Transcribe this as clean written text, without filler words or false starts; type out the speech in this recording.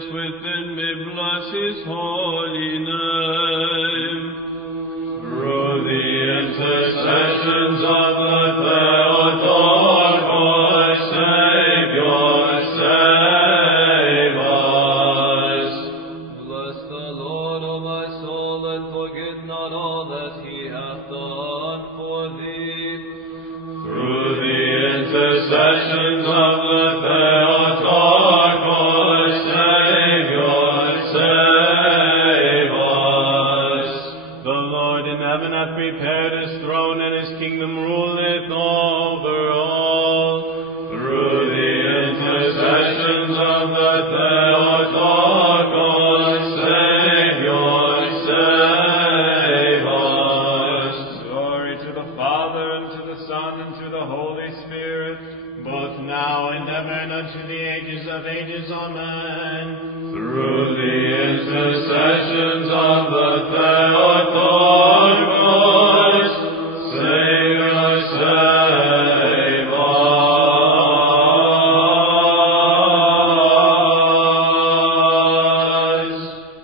is within me, bless his holy name. Through the intercessions of the Theotokos, Savior, save us. Bless the Lord, O my soul, and forget not all that he hath done for thee. Through the intercessions of the Theotokos, Savior, save us. The Lord in heaven hath prepared his throne, and his kingdom ruleth over all. Through the intercessions of the Theotokos, Savior, save us. Glory to the Father, and to the Son, and to the Holy Spirit, both now and ever, and unto the ages of ages. Amen. Through the intercessions